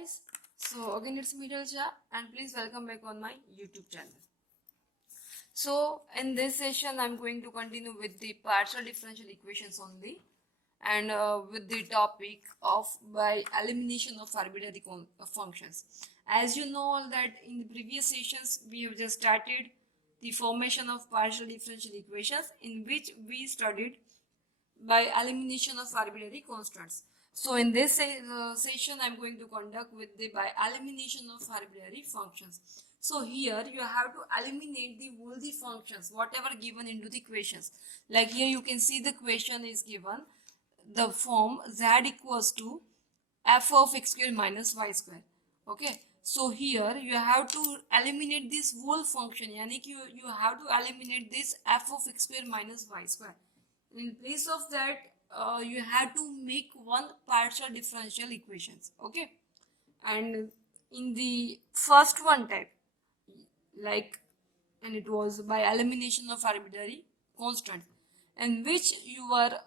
guys, so again it's Miral Shah and please welcome back on my YouTube channel. So in this session I'm going to continue with the partial differential equations only and with the topic of by elimination of arbitrary functions. As you know all that in the previous sessions we have just started the formation of partial differential equations in which we studied by elimination of arbitrary constants. So in this session I'm going to conduct with the by elimination of arbitrary functions. So here you have to eliminate the all the functions whatever given into the equations. Like here you can see the question is given the form z equals to f of x square minus y square. Okay, so here you have to eliminate this whole function, yani ki you have to eliminate this f of x square minus y square. In place of that you have to make one partial differential equations. Okay, and in the first one type, like, and it was by elimination of arbitrary constant, in which you are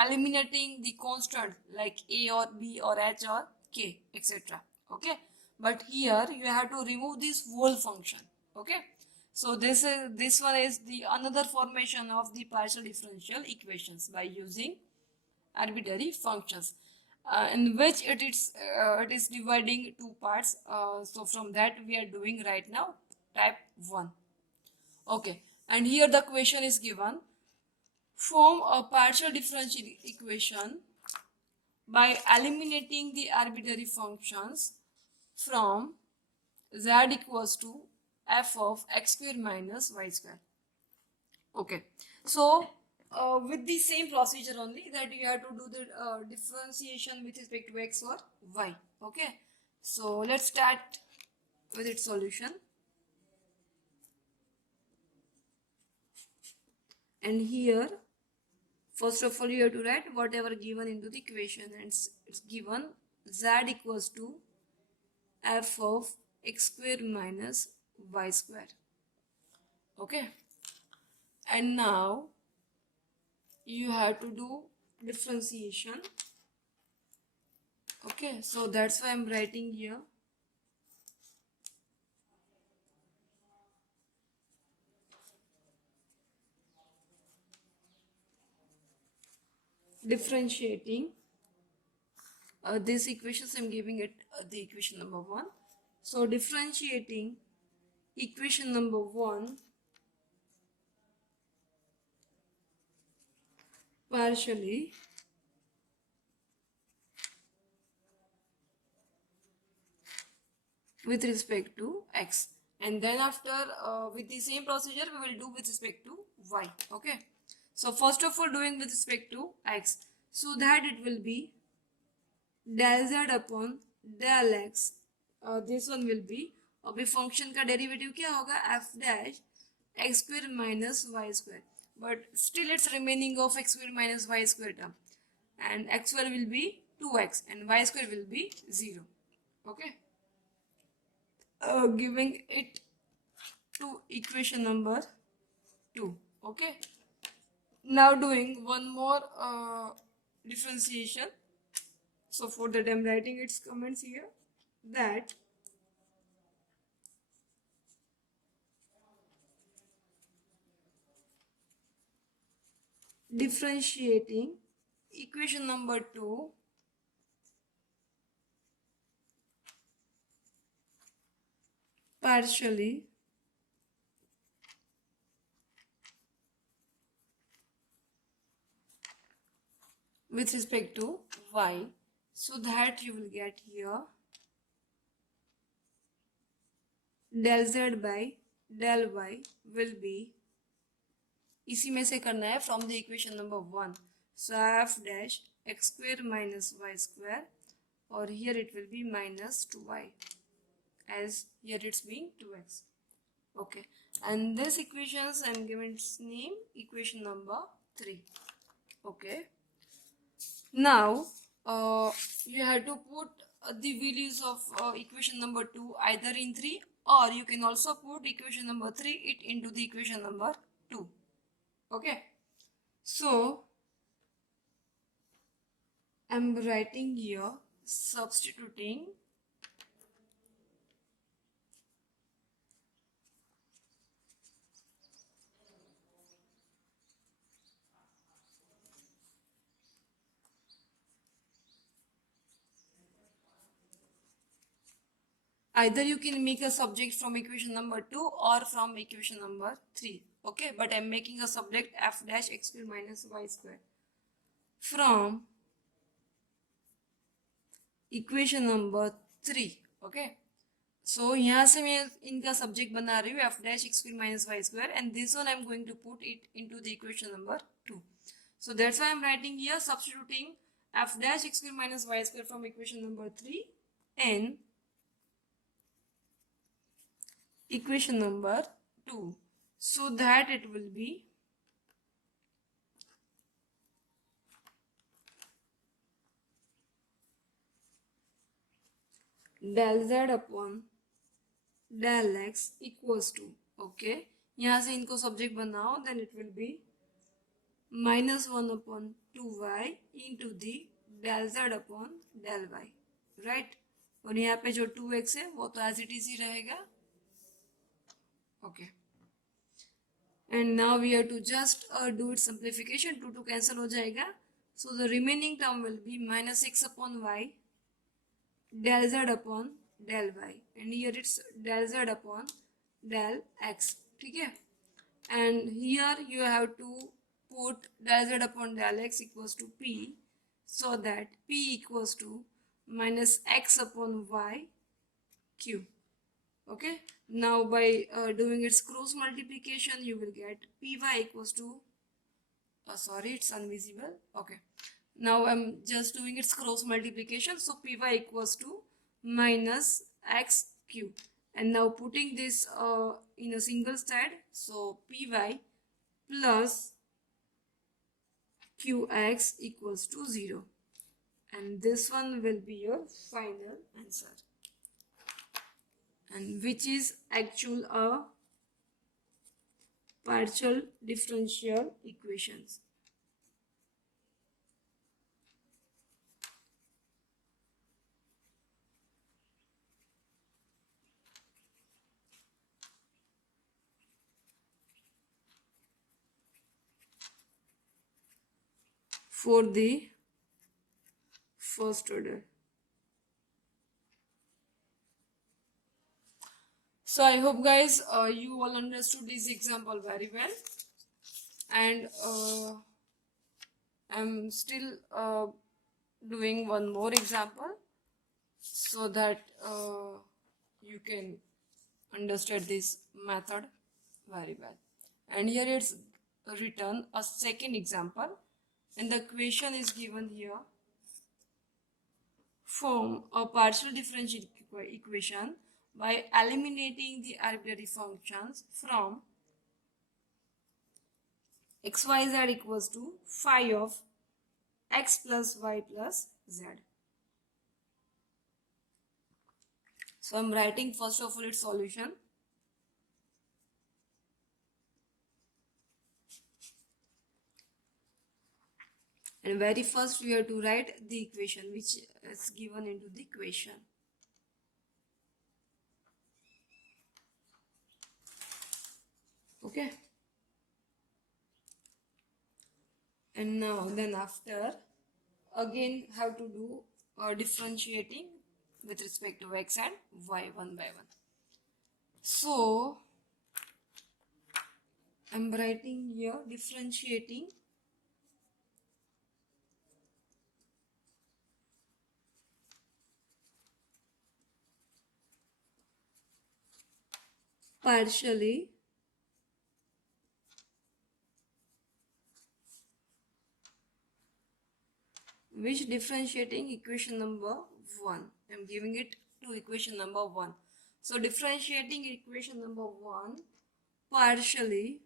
eliminating the constant like a or b or h or k, etc. Okay, but here you have to remove this whole function. Okay, so this one is the another formation of the partial differential equations by using arbitrary functions, in which it is dividing two parts. So from that we are doing right now type 1. Okay, and here the question is given: form a partial differential equation by eliminating the arbitrary functions from z equals to f of x square minus y square. Okay, so with the same procedure only, that you have to do the differentiation with respect to x or y. Okay, so let's start with its solution. And here first of all you have to write whatever given into the equation, and it's given z equals to f of x square minus y square. Okay, and now you have to do differentiation. Okay, so that's why I'm writing here differentiating this equations. I'm giving it the equation number 1. So differentiating equation number 1 partially with respect to x, and then after with the same procedure we will do with respect to y. Okay, so first of all doing with respect to x, so that it will be del z upon del x. This one will be अभी function का derivative क्या होगा f dash x square minus y square, but still it's remaining of x square minus y square term, and x square will be 2x and y square will be 0. Okay, giving it to equation number 2. Okay, now doing one more differentiation. So for that I'm writing its comments here, that differentiating equation number 2 partially with respect to y, so that you will get here del z by del y will be, इसी में से करना है from the equation number 1, so f dash x square minus y square, or here it will be minus 2y, as here it's being 2x. Okay, and this equations I'm giving its name equation number 3. Okay, now you have to put the values of equation number 2 either in 3, or you can also put equation number 3 it into the equation number 2. Okay, so I'm writing here substituting either you can make a subject from equation number 2 or from equation number 3. Okay, but I'm making a subject f dash x square minus y square from equation number 3. Okay, so यहाँ से मैं इनका subject बना रही हूँ F dash X square minus Y square and this one I am going to put it into the equation number 2. So that's why I'm writing here substituting f dash x square minus y square from equation number 3 in equation number 2, so that it will be del z upon del x equals to, okay, यहाँ से इनको subject बनाओ, then it will be -1 upon 2y into the del z upon del y, right? और यहाँ पे जो 2x है वो तो एज इट इज ही रहेगा. Okay, and now we have to just do its simplification. 2 cancel हो जाएगा, so the remaining term will be -x upon y del z upon del y, and here it's del z upon del x. ठीक है, and here you have to put del z upon del x equals to p, so that p equals to minus x upon y q. Okay, now by doing its cross multiplication you will get py equals to sorry, it's invisible. Okay, now I'm just doing its cross multiplication, so py equals to minus x cube, and now putting this in a single side, so py plus qx equals to 0, and this one will be your final answer, and which is actual a partial differential equations. For the first order. So I hope guys you all understood this example very well, and I'm still doing one more example so that you can understand this method very well. And here it's written a second example, and the question is given here: form a partial differential equation by eliminating the arbitrary functions from xyz equals to phi of x plus y plus z. So I'm writing first of all its solution. And very first we have to write the equation which is given into the equation. Okay. And now then after again have to do differentiating with respect to x and y one by one. So I'm writing here differentiating partially which differentiating equation number 1. I'm giving it to equation number 1. So differentiating equation number 1 partially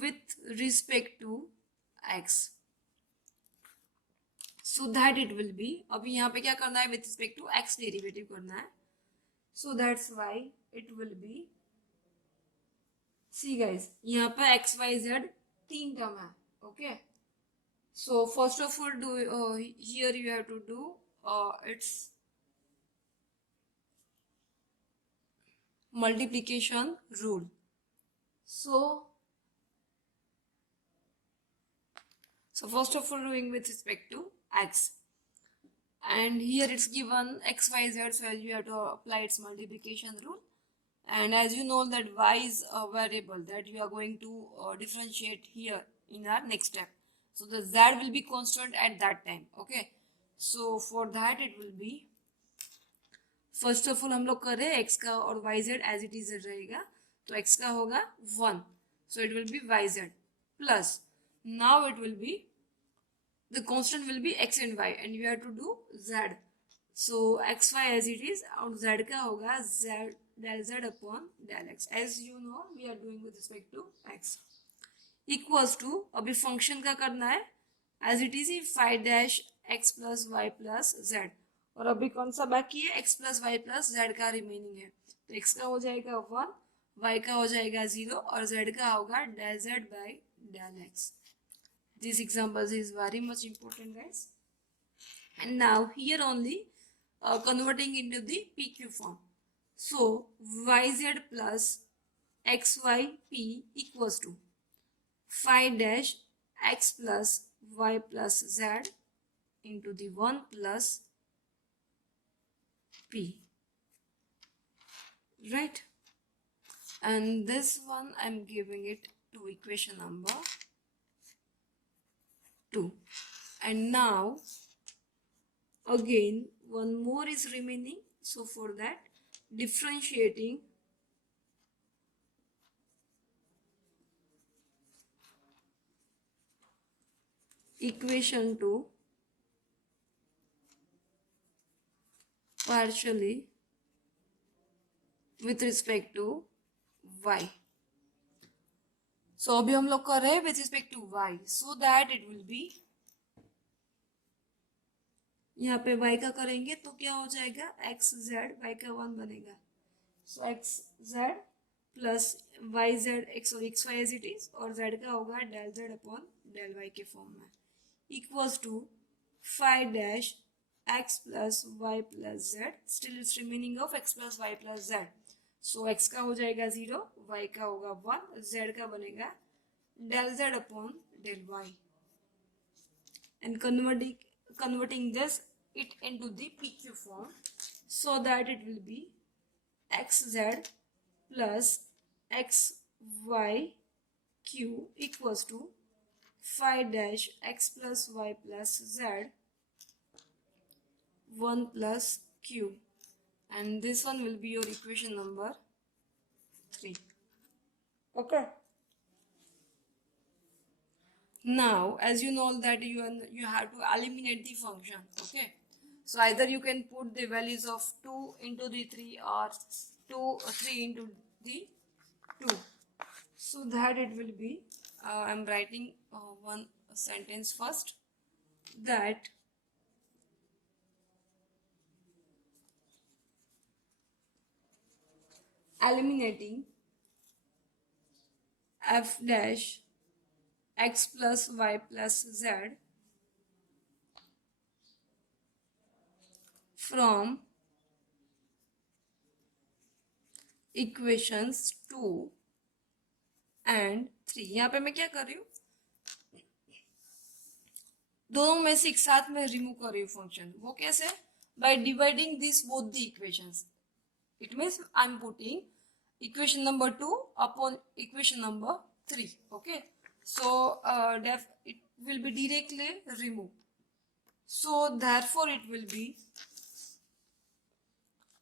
with respect to x, so that it will be, अभी यहाँ पे क्या करना है, with respect to x derivative करना है, so that's why it will be, see guys यहाँ पे x y z तीन टर्म है. Okay, so first of all do here you have to do its multiplication rule. So first of all doing with respect to x, and here it's given x, y, z, so you have to apply its multiplication rule. And as you know that y is a variable that we are going to differentiate here in our next step. So the z will be constant at that time. Okay, so for that it will be, first of all हम लोग करें x का और y z as it is रहेगा, तो x का होगा 1, so it will be yz plus now it will be the constant will be x and y and you have to do z, so xy as it is और z का होगा z del z upon del x as you know we are doing with respect to x equals to, अभी function का करना है as it is five dash x plus y plus z, और अभी कौन सा बाकी है x plus y plus z का रिमेनिंग है, तो x का हो जाएगा 1, y का हो जाएगा 0 और z का होगा del z by del x. This example is very much important guys. And now here only converting into the PQ form. So yz plus xyp equals to 5 dash x plus y plus z into the 1 plus p, right? And this one I'm giving it to equation number 2. And now again one more is remaining, so for that differentiating equation 2 partially with respect to y. So अभी हम लोग कर रहे हैं with respect to y, so that it will be, यहाँ पे y का करेंगे तो क्या हो जाएगा x z, y का 1 बनेगा, so x z plus y z x और x y as it is और z का होगा del z upon del y के फॉर्म में equals to 5 dash x plus y plus z, still it's remaining of x plus y plus z, so x का हो जाएगा 0, y का होगा 1, z का बनेगा del z upon del y, and converting this it into the PQ form, so that it will be xz plus xy q equals to 5 dash x plus y plus z 1 plus q, and this one will be your equation number 3. Okay, now as you know that you have to eliminate the function. Okay, so either you can put the values of 2 into the 3 or 3 into the 2, so that it will be I'm writing one sentence first, that eliminating f dash x plus y plus z from equations 2 and 3. यहाँ पे मैं क्या कर रही हूँ, दोनों में से एक साथ में रिमूव कर रही हूँ फंक्शन, वो कैसे, by dividing this both the equations. It means I'm putting equation number 2 upon equation number 3. Okay, so it will be directly removed, so therefore it will be,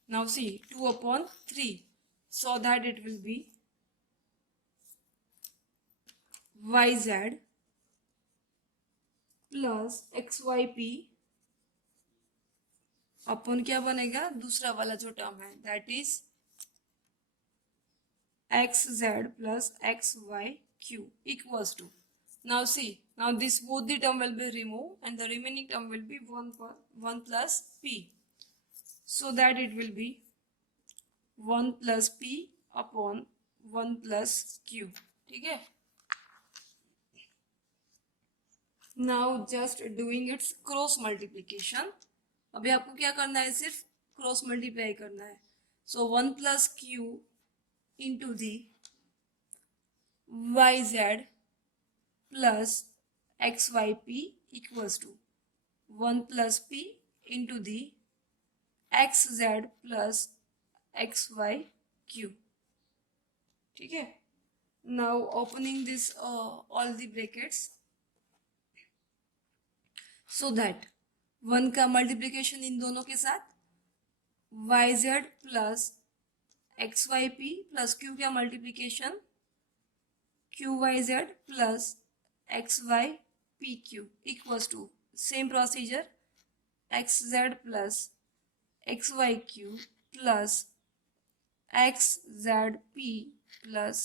now see 2 upon 3, so that it will be yz plus xyp अपन क्या बनेगा, दूसरा वाला जो term है that is x z plus x y q equals to, now see, now this both the term will be removed and the remaining term will be 1 plus p, so that it will be 1 plus p upon 1 plus q. ठीक है, now just doing its cross multiplication. अभी आपको क्या करना है, सिर्फ cross multiply करना है, so 1 plus q into the y z plus x y p equals to 1 plus p into the xz plus xyq. ठीक है. Now opening this all the brackets, so that 1 का मल्टीप्लीकेशन इन दोनों के साथ yz plus xyp plus q का multiplication qyz plus xypq equals to same procedure xz plus xyq plus xzp plus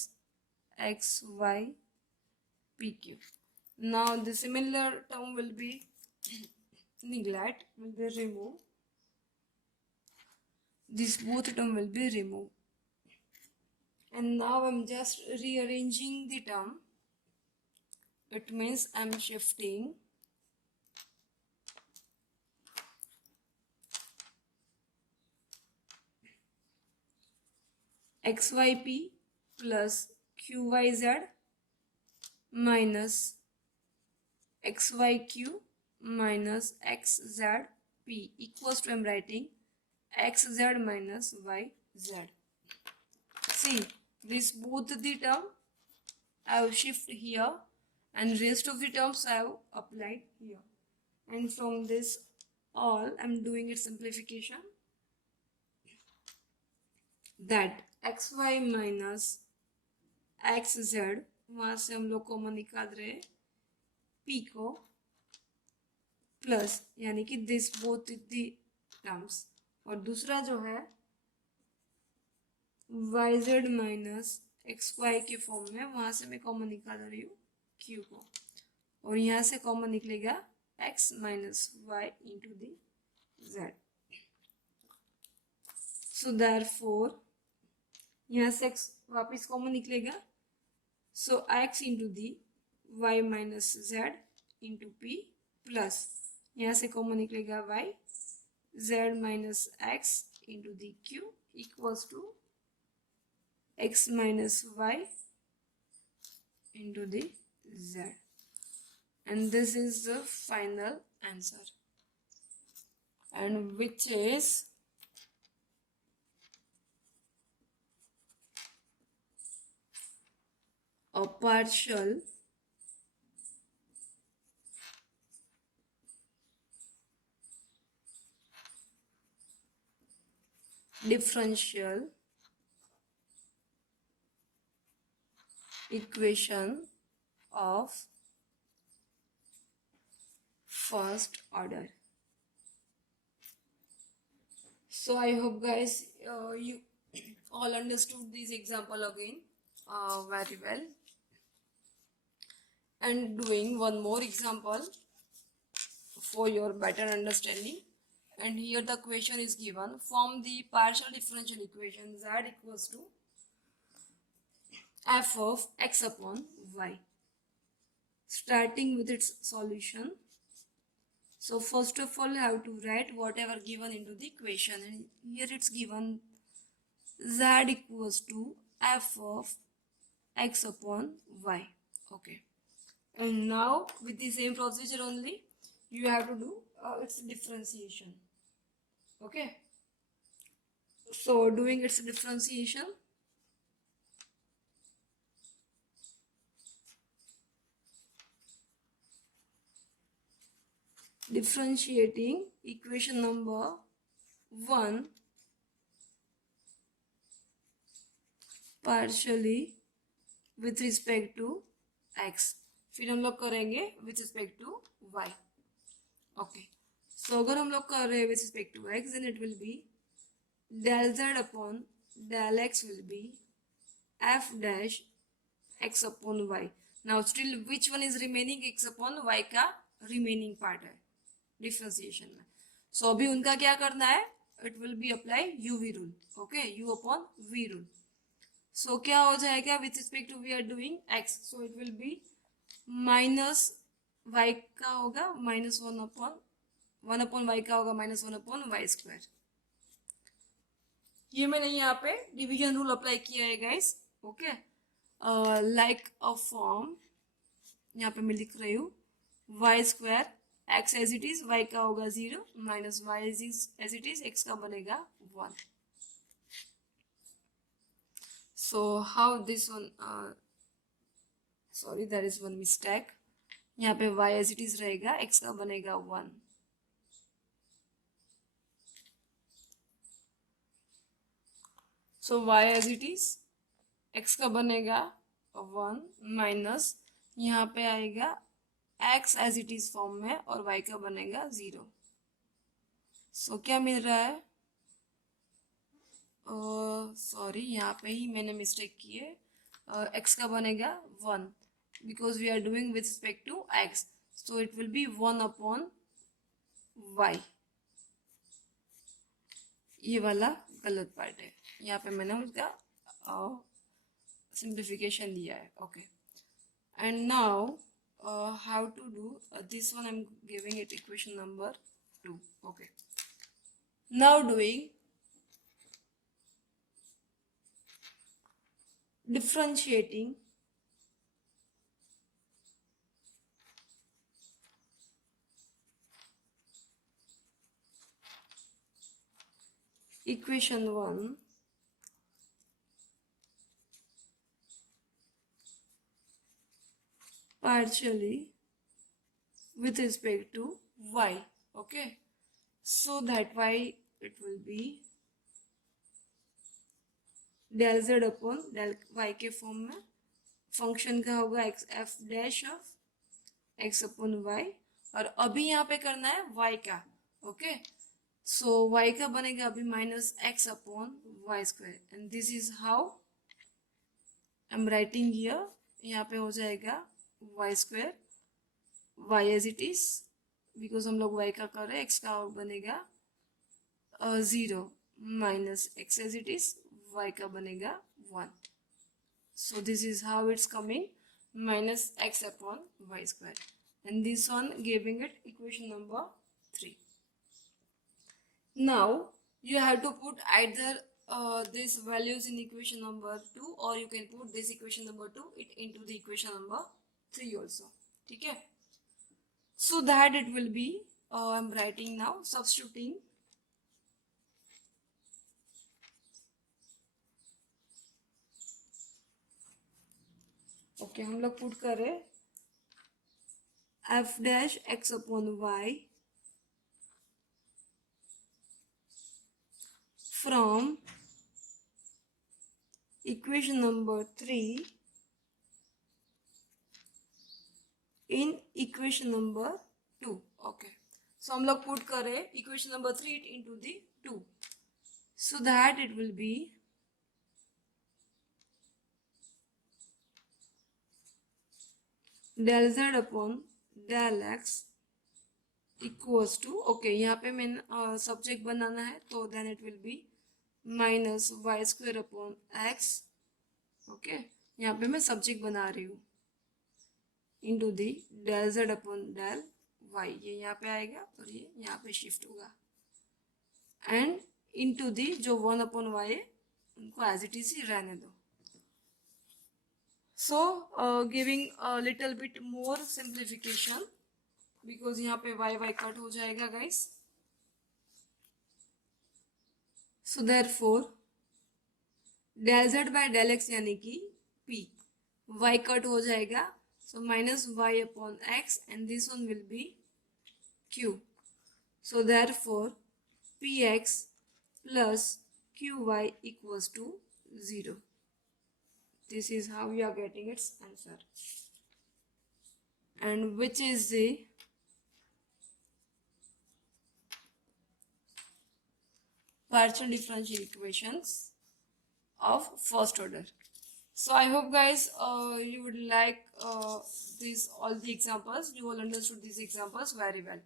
xypq. Now the similar term will be neglect, will be removed. This both term will be removed. And now I'm just rearranging the term. It means I'm shifting xyp plus qyz minus xyq minus xzp equals to, I'm writing xz minus yz. See, this both the term I have shift here and rest of the terms I have applied here. And from this all I'm doing its simplification, that xy minus xz, वहां से हम लोग common निकाल रहे p को, plus यानी कि this both the terms, और दूसरा जो है yz माइनस xy के फॉर्म में, वहां से मैं कॉमन निकाल रही हूँ q को, और यहाँ से कॉमन निकलेगा x minus y into the z. So therefore यहाँ से x वापिस कॉमन निकलेगा, so x into the y minus z into p plus यहाँ से कॉमन निकलेगा y z minus x into the q equals to x minus y into the z, and this is the final answer, and which is a partial differential equation of first order. So I hope guys you all understood this example again very well, and doing one more example for your better understanding. And here the question is given: form the partial differential equation z equals to f of x upon y. Starting with its solution. So first of all, I have to write whatever given into the equation, and here it's given z equals to f of x upon y. Okay, and now with the same procedure only, you have to do its differentiation. Okay, so doing its differentiation, differentiating equation number 1 partially with respect to x, फिर हम लोग करेंगे with respect to y. Okay, so अगर हम लोग कर रहे हैं with respect to x, then it will be del z upon del x will be f dash x upon y. Now still which one is remaining? x upon y का remaining part है differentiation में. So अभी उनका क्या करना है? It will be apply u v rule. Okay, u upon v rule. So क्या हो जाएगा with respect to we are doing x, so it will be minus y का होगा माइनस वन अपॉन y का होगा minus one upon Y square. ये मैंने यहाँ पे डिवीजन रूल अप्लाई किया है guys. Okay, like a form यहाँ पे मैं लिख रही हूँ y square x as it is, y का होगा 0 minus y as it is, x का बनेगा 1. So how this one, sorry there is one mistake. यहाँ पे y एज इट इज रहेगा, x का बनेगा 1. So y as it is, x का बनेगा 1 माइनस यहाँ पे आएगा x as it is form में और y का बनेगा 0. सो क्या मिल रहा है, सॉरी यहाँ पे ही मैंने मिस्टेक की है. x का बनेगा 1 because we are doing with respect to x, so it will be 1 upon y. ये वाला गलत पार्ट है, यहाँ पे मैंने उसका simplification दिया है. Okay, and now how to do this one, I'm giving it equation number 2. Okay, now doing differentiating equation 1 partially with respect to y. Okay, so that y it will be del z upon del y के form में. Function का होगा x f dash of x upon y, और अभी यहाँ पे करना है y का. ओके, सो y का बनेगा अभी minus x upon Y square, and this is how I am writing here. यहाँ पे हो जाएगा y square, y as it is because हम लोग वाई का कर रहे हैं, एक्स का बनेगा 0 minus x as it is, y का बनेगा 1. So this is how it's coming, minus x upon Y square, and this one giving it equation number 3. Now you have to put either these values in equation number 2, or you can put this equation number 2 it into the equation number 3 also. ठीक है, so that it will be I'm writing now substituting okay, हम लोग put करें f dash x upon y from equation number 3 in equation number 2. Okay, so हम लोग put करें equation number 3 into the 2, so that it will be del z upon del x equals to, okay यहाँ पे मैंने subject बनाना है, तो then it will be minus Y square upon X. Okay, यहाँ पे मैं सब्जेक्ट बना रही हूँ, into the del Z upon del Y, ये यहाँ पे आएगा और ये यहाँ पे शिफ्ट होगा, एंड इंटू दी जो 1 अपॉन वाई है उनको एज इट इज ही रहने दो. So giving little bit more simplification because यहाँ पे वाई वाई कट हो जाएगा guys. So therefore del z by del x यानी कि p, y कट हो जाएगा, so minus y upon x, and this one will be q. So therefore px plus qy equals to 0. This is how we are getting its answer, and which is the partial differential equations of first order. So I hope guys you would like these all the examples, you all understood these examples very well,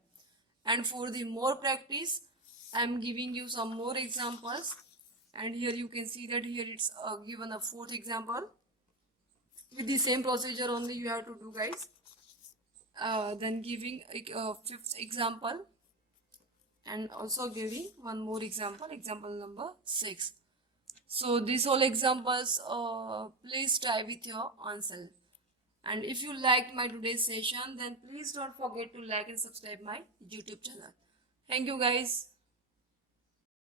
and for the more practice I am giving you some more examples, and here you can see that here it's given a 4th example with the same procedure only you have to do guys. Then giving a 5th example, and also giving one more example, example number 6. So these all examples please try with your own self. And if you liked my today's session, then please don't forget to like and subscribe my YouTube channel. Thank you guys.